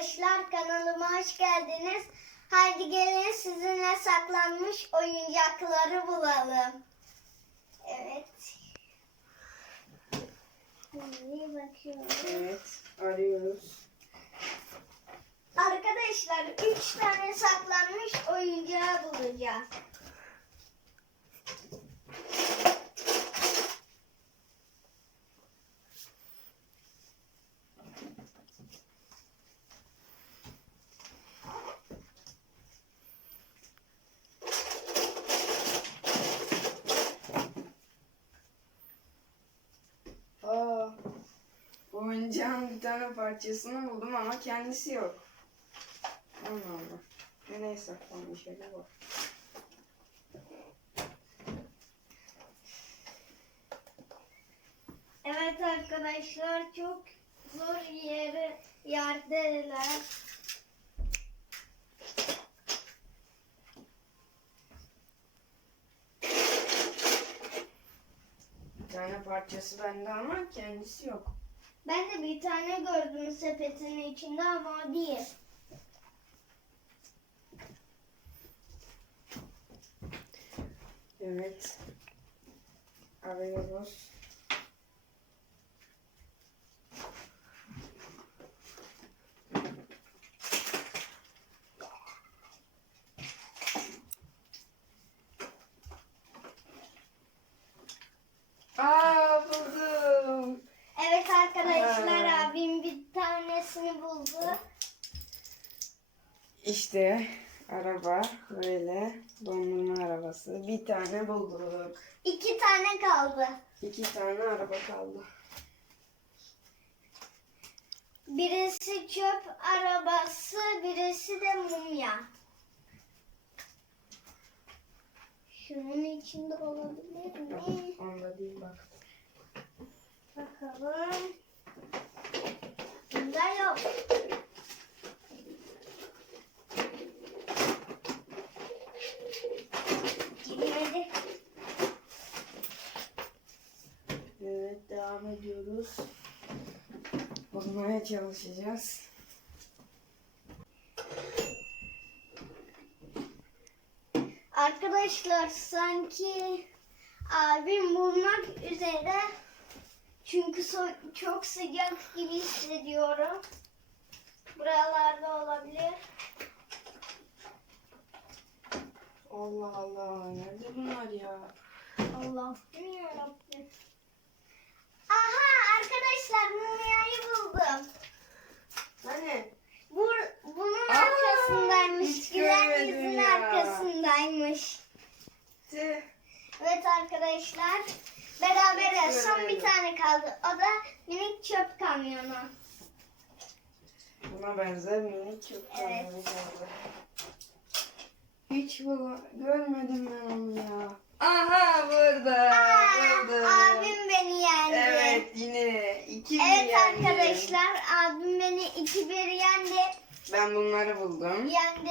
arkadaşlar kanalıma hoş geldiniz. Haydi gelin sizinle saklanmış oyuncakları bulalım. Evet. Şimdi bakıyorum. Evet, arıyoruz. Arkadaşlar üç tane saklanmış oyuncağı bulacağız. Aa, oyuncağın bir tane parçasını buldum ama kendisi yok. Allah Allah. Nereye saklanmış acaba? Evet arkadaşlar çok zor yeri yerdeler. Bir tane parçası bende ama kendisi yok. Ben de bir tane gördüm sepetin içinde ama değil. Evet. Arıyoruz. Aa buldum. Evet arkadaşlar Aa. abim bir tanesini buldu. İşte araba böyle dondurma arabası. Bir tane bulduk. İki tane kaldı. İki tane araba kaldı. Birisi çöp arabası, birisi de mumya. Şunun içinde olabilir mi? onda değil bak. Bakalım. Bunda yok. Girmedi. Evet devam ediyoruz. Bulmaya çalışacağız. Arkadaşlar sanki abim bulmak üzere çünkü so- çok sıcak gibi hissediyorum. Buralarda olabilir. Allah Allah nerede bunlar ya? Allah yarabbim. Aha arkadaşlar mumyayı buldum. Hani? Bu, bunun Aa, arkasındaymış. hiç Gülen görmedim yüzün ya. Tüh. Evet arkadaşlar. Beraber Hiç son bir tane kaldı. O da minik çöp kamyonu. Buna benzer minik Evet. kamyonu kaldı. Hiç bu görmedim ben onu ya. Aha burada. Aa, burada. abim beni yendi. Evet yine iki bir Evet yendi. arkadaşlar abim beni 2-1 yendi. Ben bunları buldum. Yendi.